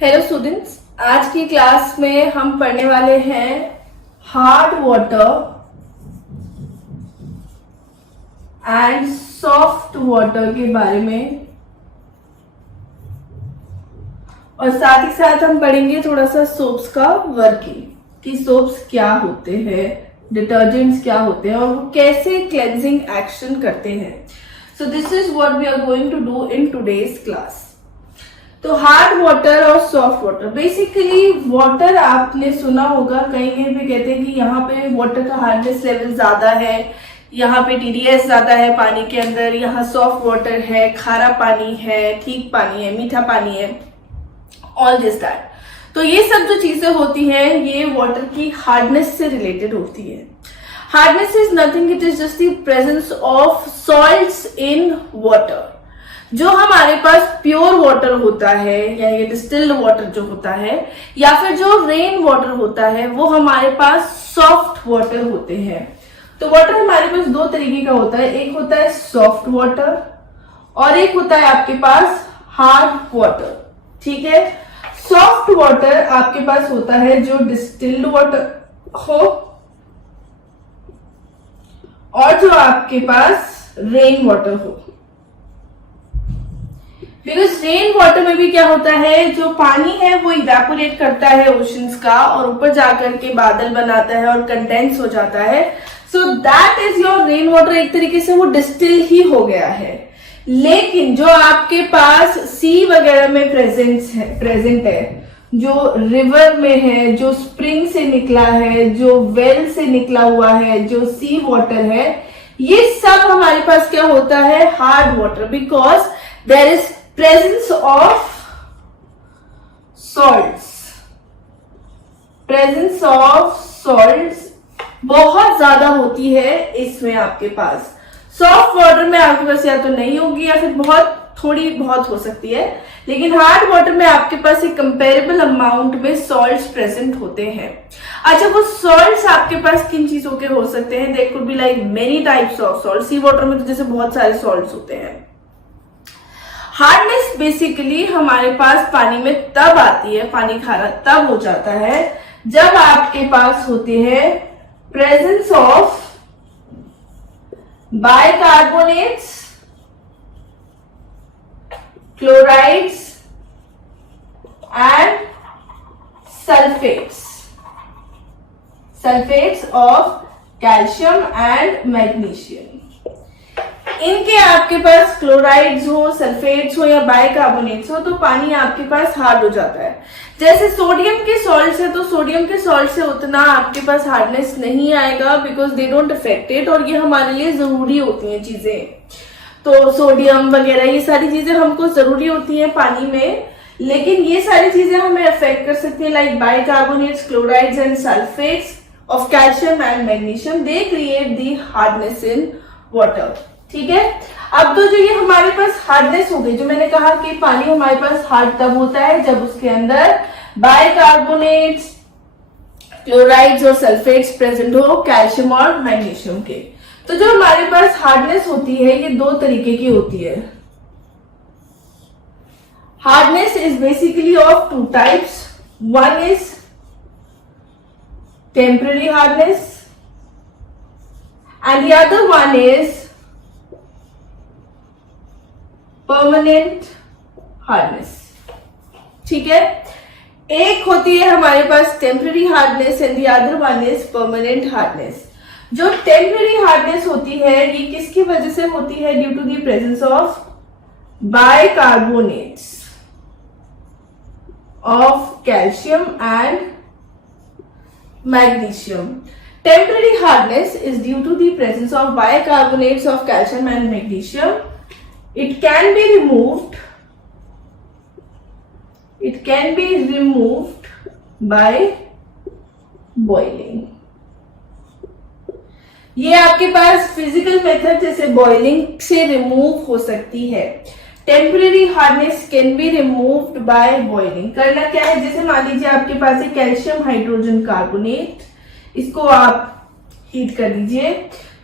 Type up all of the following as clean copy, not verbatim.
Hello students, आज की class में हम पढ़ने वाले हैं hard water and soft water के बारे में और साथ ही साथ हम पढ़ेंगे थोड़ा सा सोप्स का वर्किंग कि सोप्स क्या होते हैं, डिटर्जेंट्स क्या होते हैं और वो कैसे क्लेंजिंग एक्शन करते हैं। So this is what we are going to do in today's class. तो हार्ड वाटर और सॉफ्ट वाटर, बेसिकली वाटर आपने सुना होगा कहीं कहीं पे कहते हैं कि यहाँ पे वाटर का हार्डनेस लेवल ज्यादा है, यहाँ पे टीडीएस ज्यादा है पानी के अंदर, यहाँ सॉफ्ट वाटर है, खारा पानी है, ठीक पानी है, मीठा पानी है, ऑल दिस दैट। तो ये सब जो चीजें होती हैं ये वाटर की हार्डनेस से रिलेटेड होती है। Hardness is nothing, it is just the presence of salts in water. जो हमारे पास प्योर वाटर होता है या ये डिस्टिल्ड वाटर जो होता है या फिर जो रेन वाटर होता है वो हमारे पास सॉफ्ट वाटर होते हैं। तो वाटर हमारे पास दो तरीके का होता है, एक होता है सॉफ्ट वाटर और एक होता है आपके पास हार्ड वाटर। ठीक है, सॉफ्ट वाटर आपके पास होता है जो डिस्टिल्ड वाटर हो और जो आपके पास रेन वाटर हो। बिकॉज रेन वाटर में भी क्या होता है, जो पानी है वो इवेपोरेट करता है ओशंस का और ऊपर जाकर के बादल बनाता है और कंडेंस हो जाता है। So that is your rain water, एक तरीके से वो डिस्टिल ही हो गया है। लेकिन जो आपके पास सी वगैरह में प्रेजेंट है, जो रिवर में है, जो स्प्रिंग से निकला है, जो वेल से निकला हुआ है, जो सी वाटर है, ये सब हमारे पास क्या होता है, hard water, because there is presence of salts. Presence of salts बहुत ज्यादा होती है इसमें आपके पास। सॉफ्ट वाटर में आपके पास या तो नहीं होगी या फिर थोड़ी बहुत हो सकती है, लेकिन हार्ड वाटर में आपके पास एक कंपेरेबल अमाउंट में सॉल्ट्स प्रेजेंट होते हैं। अच्छा, वो सॉल्ट्स आपके पास किन चीजों के हो सकते हैं? There could be like many types of salt. Sea water में तो जैसे बहुत सारे सॉल्ट्स होते हैं। हार्डनेस बेसिकली हमारे पास पानी में तब आती है, पानी खारा तब हो जाता है जब आपके पास होते हैं presence of bicarbonates, chlorides and sulphates of calcium and magnesium. इनके आपके पास क्लोराइड्स हो, सल्फेट्स हो या बाइकार्बोनेट्स हो तो पानी आपके पास हार्ड हो जाता है। जैसे सोडियम के सॉल्ट है तो सोडियम के सॉल्ट से उतना आपके पास हार्डनेस नहीं आएगा because they don't affect it, और ये हमारे लिए जरूरी होती हैं चीजें। तो सोडियम वगैरह ये सारी चीजें हमको जरूरी होती हैं पानी में, लेकिन ये सारी चीजें हमें अफेक्ट कर सकती है like bicarbonates, chlorides and sulphates of calcium and magnesium, they create the hardness in water. ठीक है, अब तो जो ये हमारे पास हार्डनेस हो गई, जो मैंने कहा कि पानी हमारे पास हार्ड तब होता है जब उसके अंदर बाइकार्बोनेट्स, क्लोराइड्स और सल्फेट्स प्रेजेंट हो, कैल्शियम और मैग्नीशियम के। तो जो हमारे पास हार्डनेस होती है ये दो तरीके की होती है। Hardness is basically of two types, one is temporary hardness and the other one is permanent hardness. ठीक है, एक होती है हमारे पास temporary hardness and the other one is permanent hardness. जो टेम्पररी हार्डनेस होती है ये किसकी वजह से होती है? Due to the presence of bicarbonates of calcium and magnesium. Temporary hardness is due to the presence of bicarbonates of calcium and magnesium. It can be removed by boiling. ये आपके पास फिजिकल मेथड जैसे boiling से remove हो सकती है। Temporary hardness can be removed by boiling. करना क्या है, जैसे मान लीजिए आपके पास है कैल्शियम हाइड्रोजन कार्बोनेट, इसको आप हीट कर दीजिए।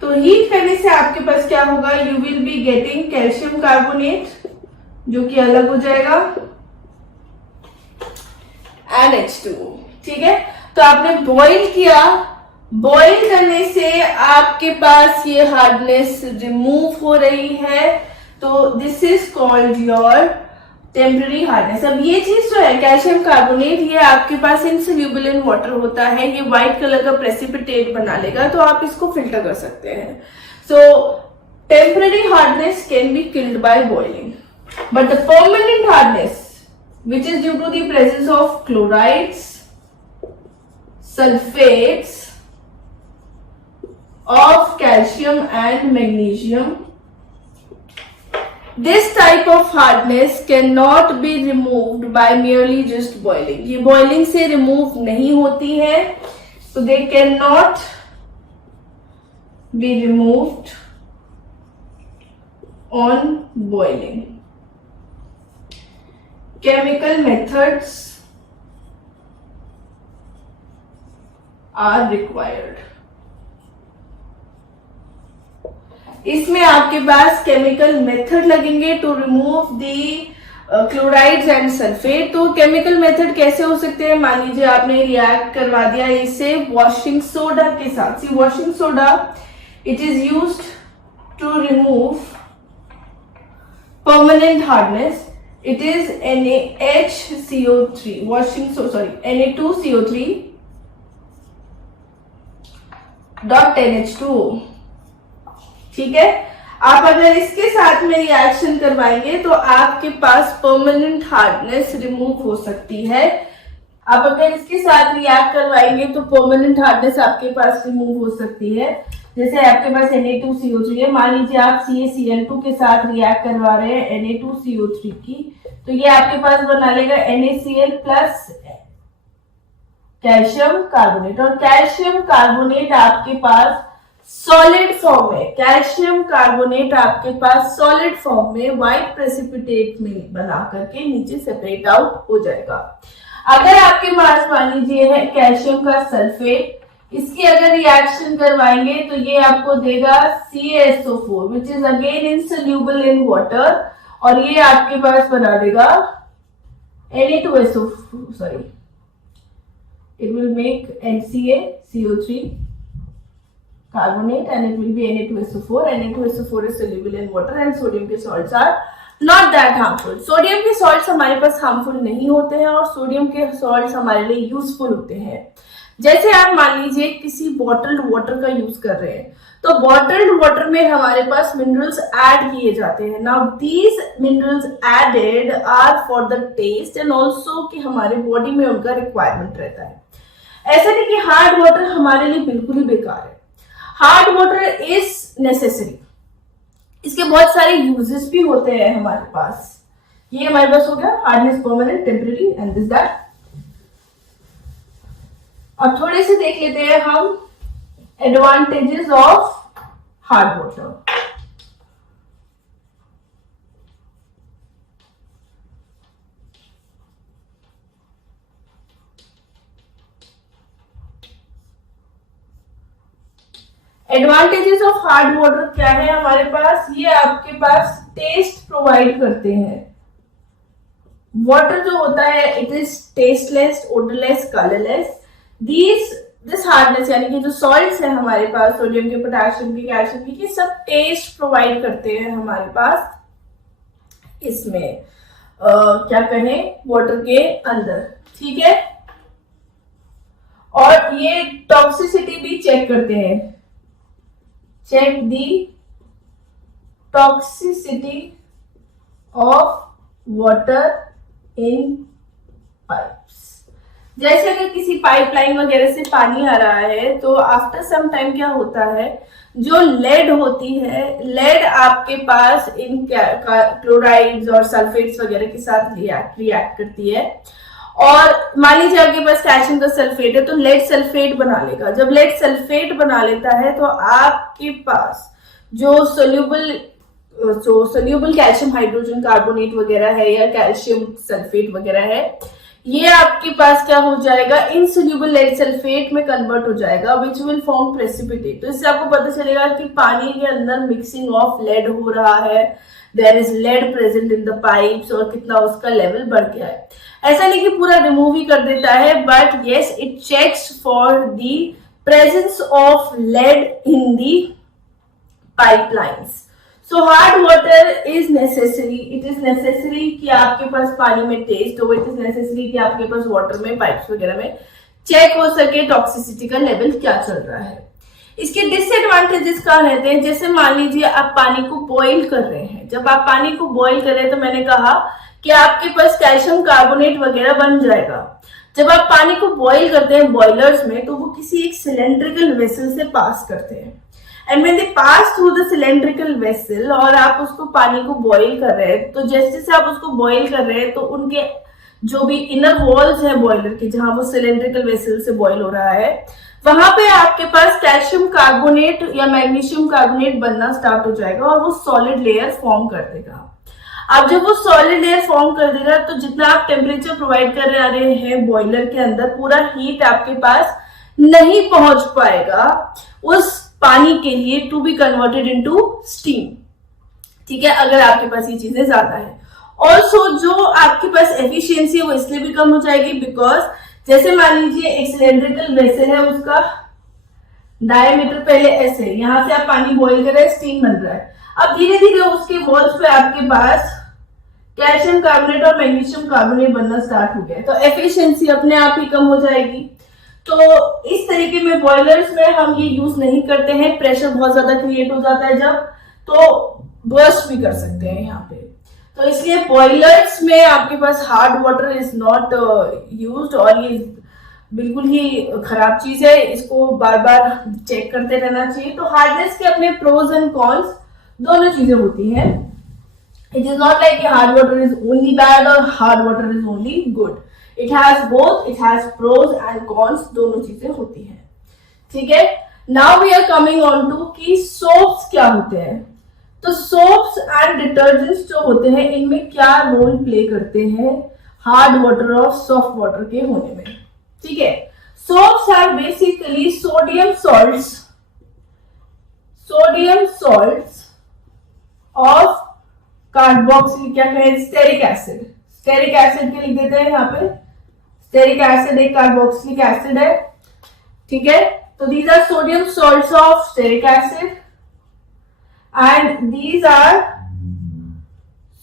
तो हीट करने से आपके पास क्या होगा, you will be getting calcium carbonate जो कि अलग हो जाएगा NH2O। ठीक है, तो आपने बॉईल किया, बॉईल करने से आपके पास ये हार्डनेस रिमूव हो रही है, तो this is called your temporary hardness. अब ये चीज जो है कैल्शियम कार्बोनेट, ये आपके पास इनसोल्यूबल इन वाटर होता है, ये व्हाइट कलर का प्रेसिपिटेट बना लेगा, तो आप इसको फिल्टर कर सकते हैं। So temporary hardness can be killed by boiling, but the permanent hardness which is due to the presence of chlorides, sulfates of calcium and magnesium. This type of hardness cannot be removed by merely just boiling. ये boiling से remove नहीं होती है, so they cannot be removed on boiling. Chemical methods are required. इसमें आपके पास chemical method लगेंगे to remove the chlorides and sulphate. तो केमिकल मेथड कैसे हो सकते हैं? मान लीजिए आपने रिएक्ट करवा दिया इसे वॉशिंग सोडा के साथ। See washing soda it is used to remove permanent hardness. It is NaHCO3 Na2CO3 dot NH2O। ठीक है, आप अगर इसके साथ में रिएक्शन करवाएंगे तो आपके पास परमानेंट हार्डनेस रिमूव हो सकती है। आप अगर इसके साथ रिएक्ट करवाएंगे तो परमानेंट हार्डनेस आपके पास रिमूव हो सकती है। जैसे आपके पास Na2CO3 है, मान लीजिए आप CaCl2 के साथ रिएक्ट करवा रहे हैं Na2CO3 की, तो ये आपके पास बना लेगा NaCl प्लस कैल्शियम कार्बोनेट। और कैल्शियम कार्बोनेट आपके पास सॉलिड फॉर्म में, कैल्शियम कार्बोनेट आपके पास सॉलिड फॉर्म में व्हाइट प्रेसिपिटेट में बना करके नीचे सेपरेट आउट हो जाएगा। अगर आपके पास मान लीजिए है कैल्शियम का सल्फेट, इसकी अगर रिएक्शन करवाएंगे तो ये आपको देगा CaSO4 which is again insoluble in water, और ये आपके पास बना देगा Na2SO4, sorry it will make NaCO3 carbonate and it will be Na2SO4. Na2SO4 is soluble in water and sodium के salts are not that harmful. Sodium के salts हमारे पास harmful नहीं होते हैं और सोडियम के सॉल्ट्स हमारे लिए यूजफुल होते हैं। जैसे आप मान लीजिए किसी बॉटल्ड वाटर का यूज कर रहे हैं, तो बॉटल्ड वाटर में हमारे पास मिनरल्स ऐड किए जाते हैं। Now these minerals added are for the taste and also कि हमारे बॉडी में उनका रिक्वायरमेंट रहता है। ऐसा नहीं कि हार्ड वाटर हमारे लिए बिल्कुल ही बेकार है। हार्ड वाटर इज नेसेसरी, इसके बहुत सारे यूजेस भी होते हैं हमारे पास। ये हमारे पास हो गया hardness, permanent, temporary and this that. अब थोड़े से देख लेते हैं हम advantages of hard water. Advantages of hard water क्या है हमारे पास? ये आपके पास टेस्ट प्रोवाइड करते हैं। वाटर जो होता है it is tasteless, odourless, colourless. This hardness यानी कि जो सॉल्ट्स है हमारे पास, सोडियम के, पोटेशियम के, कैल्शियम के, ये सब टेस्ट प्रोवाइड करते हैं हमारे पास इसमें क्या कहें वाटर के अंदर। ठीक है, और ये टॉक्सिसिटी भी चेक करते हैं। Check the toxicity of water in pipes. जैसे अगर किसी पाइपलाइन वगैरह से पानी आ रहा है तो आफ्टर सम टाइम क्या होता है, जो लेड होती है, लेड आपके पास इन क्लोराइड्स और सल्फेट्स वगैरह के साथ रिएक्ट करती है। और मान लीजिए आपके पास कैल्शियम का सल्फेट है तो लेड सल्फेट बना लेगा। जब लेड सल्फेट बना लेता है तो आपके पास जो सोल्यूबल कैल्शियम हाइड्रोजन कार्बोनेट वगैरह है या कैल्शियम सल्फेट वगैरह है, ये आपके पास क्या हो जाएगा, इनसोल्यूबल लेड सल्फेट में कन्वर्ट हो जाएगा विच विल फॉर्म प्रेसिपिटेट। तो इससे आपको पता चलेगा कि पानी के अंदर मिक्सिंग ऑफ लेड हो रहा है, there is lead present in the pipes और कितना उसका लेवल बढ़ गया है। ऐसा नहीं कि पूरा रिमूव ही कर देता है, but yes it checks for the presence of lead in the pipelines. So hard water is necessary, it is necessary कि आपके पास पानी में टेस्ट हो, इट इज नेसेसरी कि आपके पास वाटर में पाइप्स वगैरह में चेक हो सके टॉक्सिसिटी का लेवल क्या चल रहा है। इसके डिसएडवांटेजेस क्या रहते हैं, जैसे मान लीजिए आप पानी को बॉईल कर रहे हैं। जब आप पानी को बॉईल कर रहे हैं तो मैंने कहा कि आपके पास कैल्शियम कार्बोनेट वगैरह बन जाएगा। जब आप पानी को बॉईल करते हैं बॉयलर्स में तो वो किसी एक सिलेंड्रिकल वेसल से पास करते हैं, and when they pass through the cylindrical vessel और आप उसको पानी को बॉईल कर रहे हैं, तो जैसे जैसे आप उसको बॉईल कर रहे हैं तो उनके जो भी इनर वॉल्स है बॉयलर के, जहां वो सिलेंड्रिकल वेसल से बॉईल हो रहा है, वहां पे आपके पास कैल्शियम कार्बोनेट या मैग्नीशियम कार्बोनेट बनना स्टार्ट हो जाएगा और वो सॉलिड लेयर फॉर्म कर देगा। अब जब वो सॉलिड लेयर फॉर्म कर देगा तो जितना आप टेम्परेचर प्रोवाइड कर रहे हैं बॉयलर के अंदर, पूरा हीट आपके पास नहीं पहुंच पाएगा उस पानी के लिए to be converted into steam. ठीक है, अगर आपके पास ये चीजें ज्यादा है। ऑल्सो जो आपके पास एफिशिएंसी है वो इसलिए भी कम हो जाएगी बिकॉज जैसे मान लीजिए एक सिलेंड्रिकल वेसल है, उसका डायमीटर पहले ऐसे, यहां से आप पानी बॉईल कर रहे हैं, स्टीम बन रहा है। अब धीरे धीरे उसके वॉल्स पे आपके पास कैल्शियम कार्बोनेट और मैग्नीशियम कार्बोनेट बनना स्टार्ट हो गया है, तो एफिशिएंसी अपने आप ही कम हो जाएगी। तो इस तरीके में बॉयलर्स में हम ये यूज नहीं करते हैं, प्रेशर बहुत ज्यादा क्रिएट हो जाता है जब, तो बर्स्ट भी कर सकते हैं यहाँ पे। तो इसलिए बॉयलर्स में आपके पास hard water is not used, और ये बिल्कुल ही खराब चीज है, इसको बार बार चेक करते रहना चाहिए। तो हार्डनेस के अपने प्रोज एंड कॉन्स दोनों चीजें होती हैं। It is not like hard water is only bad और hard water is only good, it has both, it has pros and cons, दोनों चीजें होती हैं। ठीक है, now we are coming on to कि सोप्स क्या होते हैं। तो सोप्स एंड डिटर्जेंट्स जो होते हैं इनमें क्या रोल प्ले करते हैं हार्ड वाटर और सॉफ्ट वाटर के होने में। ठीक है, soaps are basically sodium salts of carboxylic, क्या कहें, स्टेरिक एसिड। स्टेरिक एसिड के लिख देते हैं यहाँ पे, स्टेरिक एसिड एक कार्बोक्सिलिक एसिड है। ठीक है, तो these are sodium salts of stearic acid and these are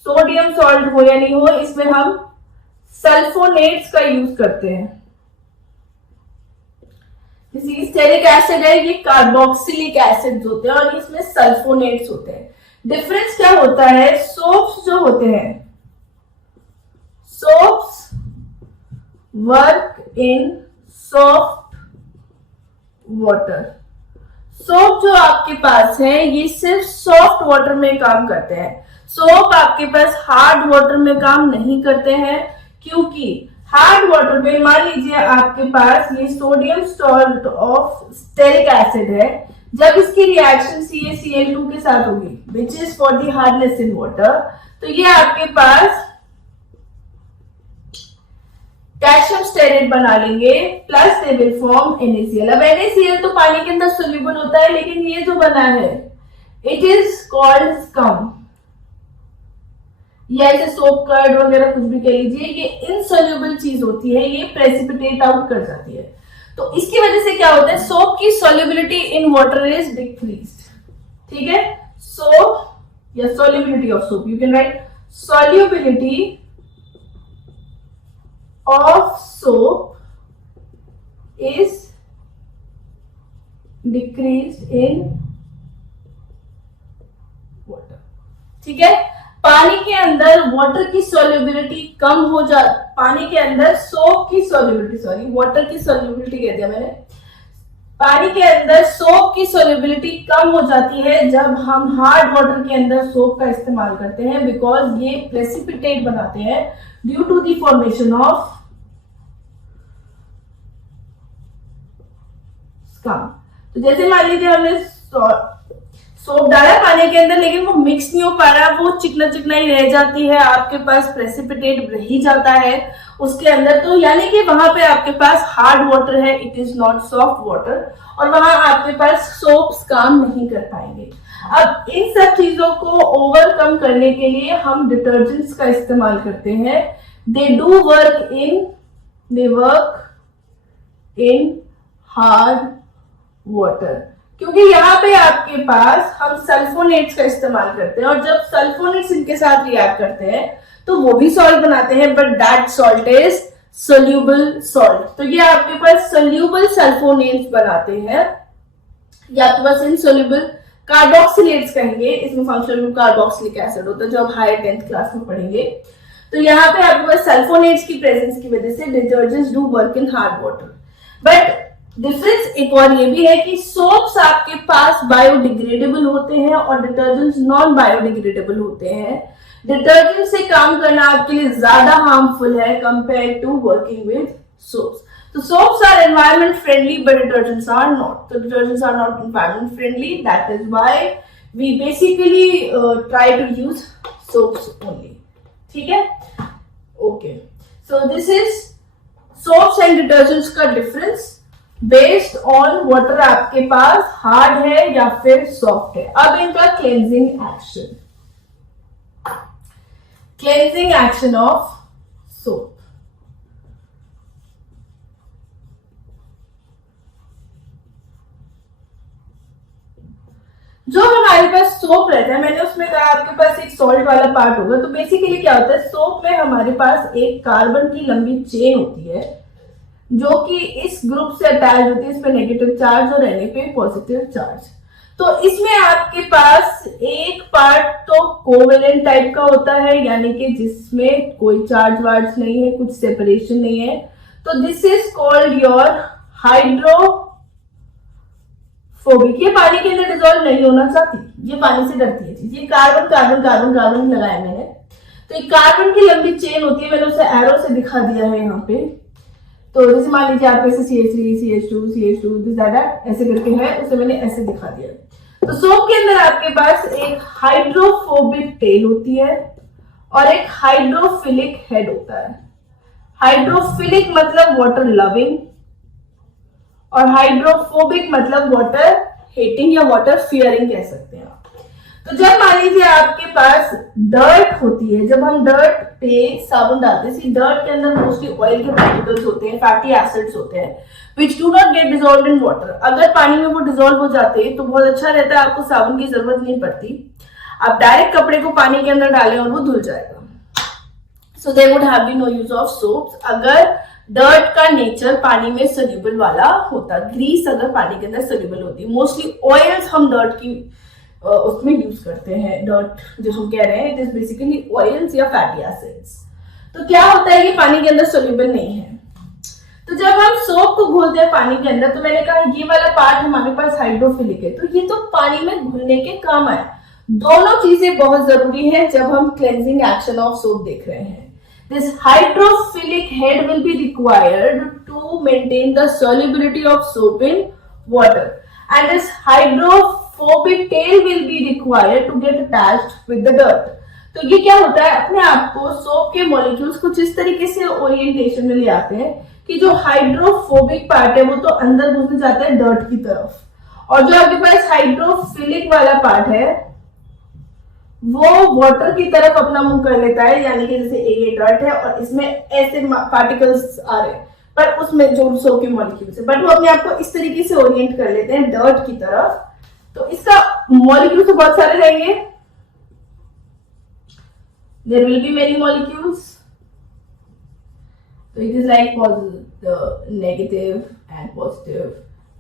sodium salt हो या नहीं हो, इसमें हम सल्फोनेट्स का यूज करते हैं। जैसे स्टेरिक एसिड है, ये कार्बोक्सिलिक एसिड होते हैं और इसमें सल्फोनेट्स होते हैं। डिफरेंस क्या होता है, सोप्स जो होते हैं, soaps work in soft water. Soap जो आपके पास है ये सिर्फ सॉफ्ट वाटर में काम करते हैं। सोप आपके पास हार्ड वाटर में काम नहीं करते हैं, क्योंकि हार्ड वाटर में मान लीजिए आपके पास ये sodium salt of stearic acid है, जब इसकी रिएक्शन CaCl2 के साथ होगी which is for the hardness in water, तो ये आपके पास कैल्शियम स्टेरेट बना लेंगे plus they will form NaCl। अब NaCl तो पानी के अंदर सोल्यूबल होता है, लेकिन ये जो बना है इट इज कॉल्ड स्कम, या ऐसे सोप कर्ड वगैरह कुछ भी कह लीजिए, ये इनसोल्यूबल चीज होती है, ये प्रेसिपिटेट आउट कर जाती है। तो इसकी वजह से क्या होता है, सोप की solubility in water is decreased. ठीक है, सोप या solubility of soap, you can write solubility of soap is decreased in water। ठीक है, पानी के अंदर वाटर की सोल्यूबिलिटी कम हो जा, पानी के अंदर सोप की सोल्यूबिलिटी, वाटर की सोल्यूबिलिटी कह दिया मैंने, पानी के अंदर सोप की सोल्यूबिलिटी कम हो जाती है जब हम हार्ड वाटर के अंदर सोप का इस्तेमाल करते हैं, बिकॉज ये प्रेसिपिटेट बनाते हैं due to the formation of scum. तो जैसे मान लीजिए हमने सोप डाला पानी के अंदर लेकिन वो मिक्स नहीं हो पा रहा, वो चिकना चिकना ही रह जाती है, आपके पास प्रेसिपिटेट रह ही जाता है उसके अंदर, तो यानी कि वहां पे आपके पास हार्ड वाटर है, it is not soft water, और वहां आपके पास सोप्स काम नहीं कर पाएंगे। अब इन सब चीजों को ओवरकम करने के लिए हम डिटर्जेंट्स का इस्तेमाल करते हैं। They work in hard water, क्योंकि यहाँ पे आपके पास हम सल्फोनेट्स का इस्तेमाल करते हैं, और जब सल्फोनेट्स इनके साथ रिएक्ट करते हैं तो वो भी सॉल्ट बनाते हैं, but that salt is soluble salt. तो ये आपके पास सोल्यूबल सल्फोनेट्स बनाते हैं, या आपके पास इनसोल्यूबल कार्बोक्सिलेट्स कहेंगे, इसमें फंक्शनल ग्रुप कार्बोक्सिलिक एसिड होता है जो आप हायर 10th क्लास में पढ़ेंगे। तो यहाँ पे आपके पास सल्फोनेट्स की प्रेजेंस की वजह से detergents do work in hard water. But difference एक और ये भी है कि सोप्स आपके पास बायोडिग्रेडेबल होते हैं और डिटर्जेंट्स नॉन बायोडिग्रेडेबल होते हैं। डिटर्जेंट से काम करना आपके लिए ज्यादा हार्मफुल है compare to working with soaps. So soaps are environment friendly, but detergents are not. So detergents are not environment friendly. That is why we basically try to use soaps only. ठीक है? Okay. So this is soaps and detergents का difference based on water आपके पास hard है या फिर soft है। अब इनका cleansing action. Cleansing action of soap. जो हमारे पास सोप रहता है, मैंने उसमें कहा आपके पास एक सॉल्ट वाला पार्ट होगा, तो बेसिकली क्या होता है, सोप में हमारे पास एक कार्बन की लंबी चेन होती है जो कि इस ग्रुप से अटैच होती है, इस पे नेगेटिव चार्ज और रहने पे पॉजिटिव चार्ज। तो इसमें आपके पास एक पार्ट तो कोवेलेंट टाइप का होता है, यानी कि जिसमें कोई चार्ज वार्ज नहीं है, कुछ सेपरेशन नहीं है, तो this is called your hydrophobic. ये पानी के अंदर डिजोल्व नहीं होना चाहती, ये पानी से डरती है चीज। ये कार्बन कार्बन कार्बन कार्बन लगाया मैंने, तो एक कार्बन की लंबी चेन होती है, मैंने उसे एरो से दिखा दिया है यहाँ पे। तो जैसे मान लीजिए आपके CH3 CH2 CH2 ऐसे करके है, उसे मैंने ऐसे दिखा दिया। तो सोप के अंदर आपके पास एक हाइड्रोफोबिक टेल होती है और एक हाइड्रोफिलिक हेड होता है। हाइड्रोफिलिक मतलब वाटर लविंग और हाइड्रोफोबिक मतलब वाटर हेटिंग या वाटर फियरिंग कह सकते हैं आप। तो जब मान लीजिए आपके पास डर्ट होती है, जब हम डर्ट पे साबुन डालते हैं, डर्ट के अंदर मोस्टली ऑयल के पार्टिकल्स होते हैं, फैटी एसिड्स होते हैं, which do not gate dissolve in water. अगर पानी में वो डिजोल्व हो जाते हैं तो बहुत अच्छा रहता है, आपको साबुन की जरूरत नहीं पड़ती, आप डायरेक्ट कपड़े को पानी के अंदर डालें और वो धुल जाएगा। So there would have been no use of soaps अगर डर्ट का नेचर पानी में सोल्यूबल वाला होता, ग्रीस अगर पानी के अंदर सोल्यूबल होती। मोस्टली ऑयल्स हम डर्ट की उसमें यूज करते हैं, डर्ट जो हम कह रहे हैं इट इज बेसिकली ऑयल्स या फैटी एसिड्स। तो क्या होता है, ये पानी के अंदर सोल्यूबल नहीं है। तो जब हम सोप को घोलते हैं पानी के अंदर, तो मैंने कहा ये वाला पार्ट हमारे पास हाइड्रोफिलिक है, तो ये तो पानी में घुलने के काम आए। दोनों चीजें बहुत जरूरी है जब हम क्लेंजिंग एक्शन ऑफ सोप देख रहे हैं। This hydrophilic head will be required to maintain the solubility of soap in water, and this hydrophobic tail will be required to get attached with the dirt. तो ये क्या होता है, अपने आप को सोप के मॉलिक्यूल्स कुछ इस तरीके से ओरिएंटेशन में ले आते हैं कि जो हाइड्रोफोबिक पार्ट है वो तो अंदर घुसने जाता है डर्ट की तरफ, और जो आपके पास हाइड्रोफिलिक वाला पार्ट है वो वाटर की तरफ अपना मुंह कर लेता है, यानी कि जैसे ये डर्ट है और इसमें ऐसे पार्टिकल्स आ रहे हैं, पर उसमें जो सोप के मॉलिक्यूल्स है, बट वो अपने आप को इस तरीके से ओरिएंट कर लेते हैं डर्ट की तरफ। तो इसका मॉलिक्यूल तो बहुत सारे रहेंगे, there will be many molecules. तो it is like negative and positive,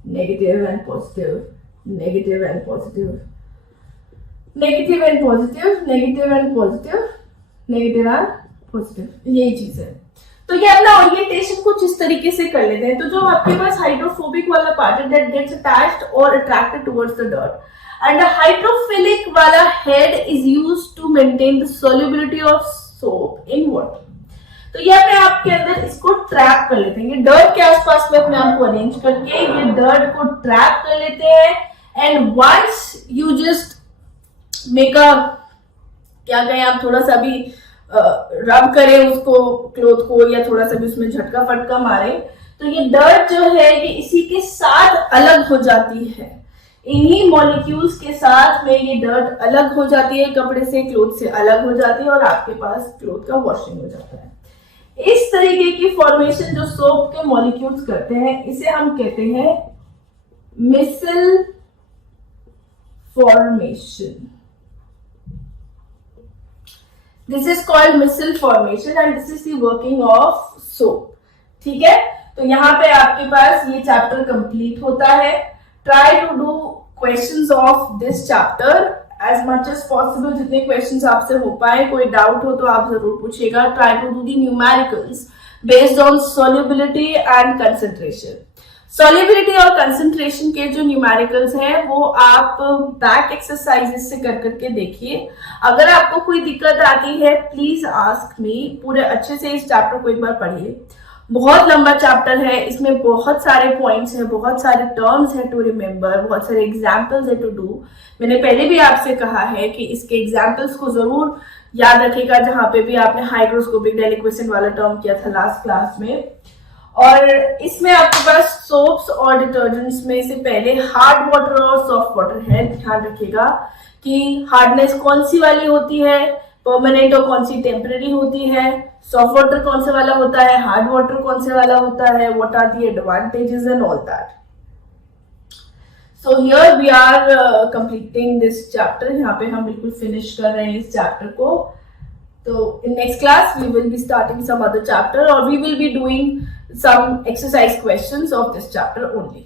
negative and positive, negative and positive, negative and positive, negative and positive, negative and positive, यही चीज है। तो ये अपना ओरिएंटेशन कुछ इस तरीके से कर लेते हैं। तो जो आपके पास हाइड्रोफोबिक वाला पार्ट है दैट गेट्स अटैच्ड और attracted towards the dirt, and the hydrophilic वाला head is used to maintain the solubility of soap in water. तो ये अपने आप के अंदर इसको ट्रैप कर लेते हैं, ये डर्ट के आसपास में अपने आप को अरेंज करके ये डर्ट को ट्रैप कर लेते हैं, and once you just make up, क्या कहें आप, थोड़ा सा भी रब करें उसको क्लोथ को, या थोड़ा सा भी उसमें झटका फटका मारे, तो ये डर्ट जो है ये इसी के साथ अलग हो जाती है, इन्हीं मॉलिक्यूल्स के साथ में ये डर्ट अलग हो जाती है, कपड़े से, क्लोथ से अलग हो जाती है, और आपके पास क्लोथ का वॉशिंग हो जाता है। इस तरीके की फॉर्मेशन जो सोप के मॉलिक्यूल्स करते हैं, इसे हम कहते हैं micelle formation. This is called micelle formation and this is the working of soap. ठीक है, तो यहाँ पे आपके पास ये चैप्टर कंप्लीट होता है। Try to do questions of this chapter as much as possible, जितने क्वेश्चंस आपसे हो पाए। कोई डाउट हो तो आप जरूर पूछिएगा। Try to do the numericals based on solubility and concentration. Solubility और कंसंट्रेशन के जो न्यूमेरिकल्स हैं वो आप बैक एक्सरसाइजेस से कर करके देखिए। अगर आपको कोई दिक्कत आती है प्लीज आस्क मी। पूरे अच्छे से इस चैप्टर को एक बार पढ़िए। बहुत लंबा चैप्टर है, इसमें बहुत सारे पॉइंट्स हैं, बहुत सारे टर्म्स हैं टू रिमेम्बर, बहुत सारे एग्जाम्पल्स है टू डू। मैंने पहले भी आपसे कहा है कि इसके एग्जाम्पल्स को जरूर याद रखिएगा, जहां पे भी आपने हाइग्रोस्कोपिक डेलिक्वेशन वाला टर्म किया था लास्ट क्लास में। और इसमें आपके पास सोप्स और डिटर्जेंट्स में से पहले हार्ड वाटर और सॉफ्ट वाटर है। ध्यान रखिएगा कि हार्डनेस कौन सी वाली होती है, परमानेंट और कौन सी टेम्पररी होती है, सॉफ्ट वाटर कौन से वाला होता है, हार्ड वाटर कौन से वाला होता है, what are the advantages and all that. So here we are completing this chapter. यहाँ पे हम बिल्कुल फिनिश कर रहे हैं इस चैप्टर को। तो in next class we will be starting some other chapter और we will be doing some exercise questions of this chapter only.